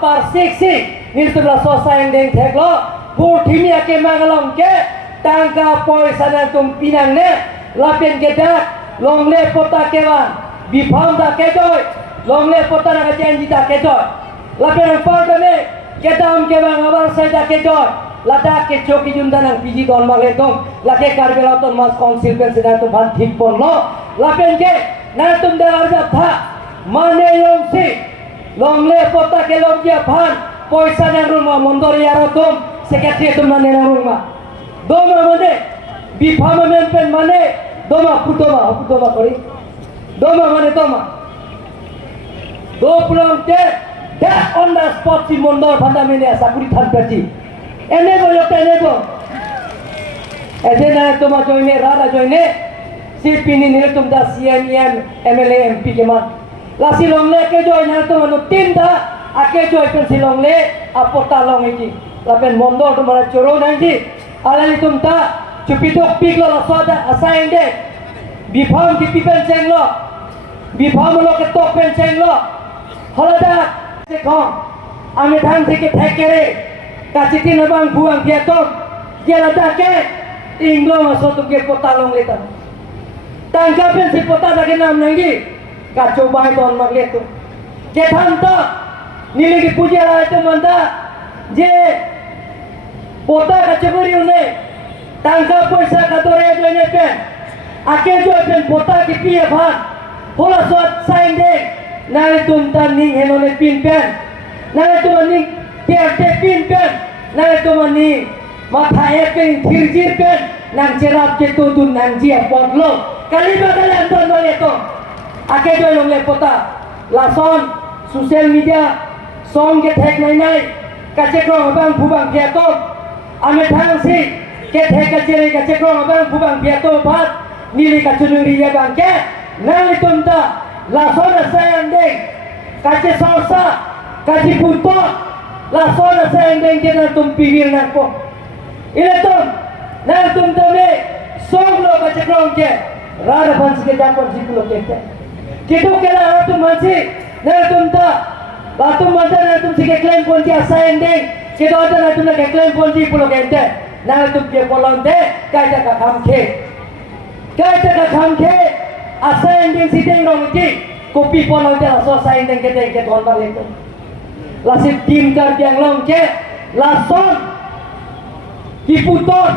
par sik niltubla sosain deng theklo pur thimia ke mangalong ke tangka poisa na tum pinang ne lapen ke dak longle pota kewan bifam da ke joy longle pota na janji da ke joy lapen par ne ke dam ke bang abar sai da ke joy lada ke choki junda nang piji don male dong lake karbela ton mas council pen sedang tu ban thik pon lo lapen ke na tum da arja tha mane yong si longle pota ke lom dia ban poisa na rumah mondor yaro tum sekretari tum mane na rumah doma mane bifama men pen mane doma putoma kori doma mane doma do pulang ke that on the spot si mondor banda mene asakuri than peti ene go ene toma joine rara joine si pini nile tum da CMM MLA MP ke man la si longle ke joine to manu tin da ake joy pen si longle apota long iki la pen mondor to mara choro nangi alali tum ta chupitok pig lo la soda asain de bifam ki pipen cheng lo bifam lo ke top pen cheng lo holada se khong ame dhang se ke thekere kasiti nabang buang dia tom dia lada ke inglo masuk ke kota long letan tangkapin si kota lagi nam nangi kacau bayi don maglet tu ke thanta nili ki puja la itu manda je kota kacaburi une tangkap poisa katore jo ne pen ake jo pen kota ki pia bhan hola sot sain de nai tum tan ning henone pin pen nai tum ning te pin pen nai to mani matha epeng thirjir pen nang cerap ke tu dun nang jia potlo kali badal anton no eto ake do long le pota lason social media song ke thek nai kache ko bang phubang ke to ame thang si ke thek kache ko bang phubang ke to bat nili kachunuri ya bang ke nang tumta lason sayang deng kache sausa kache puto la zona se endenge na tum pigir na po ile tum na tum tame soglo ka chakron ke rara bans ke japon jikulo ke kitu ke la tum mansi na tum ta la tum manta na tum sike claim ponji asa endeng ke do na tum na claim ponji pulo ke na tum ke polonde kaita ka kham ke asa endeng siteng rong ki kopi polonde aso sa endeng ke don ba le lasip tim kar biang long ke lason kiputon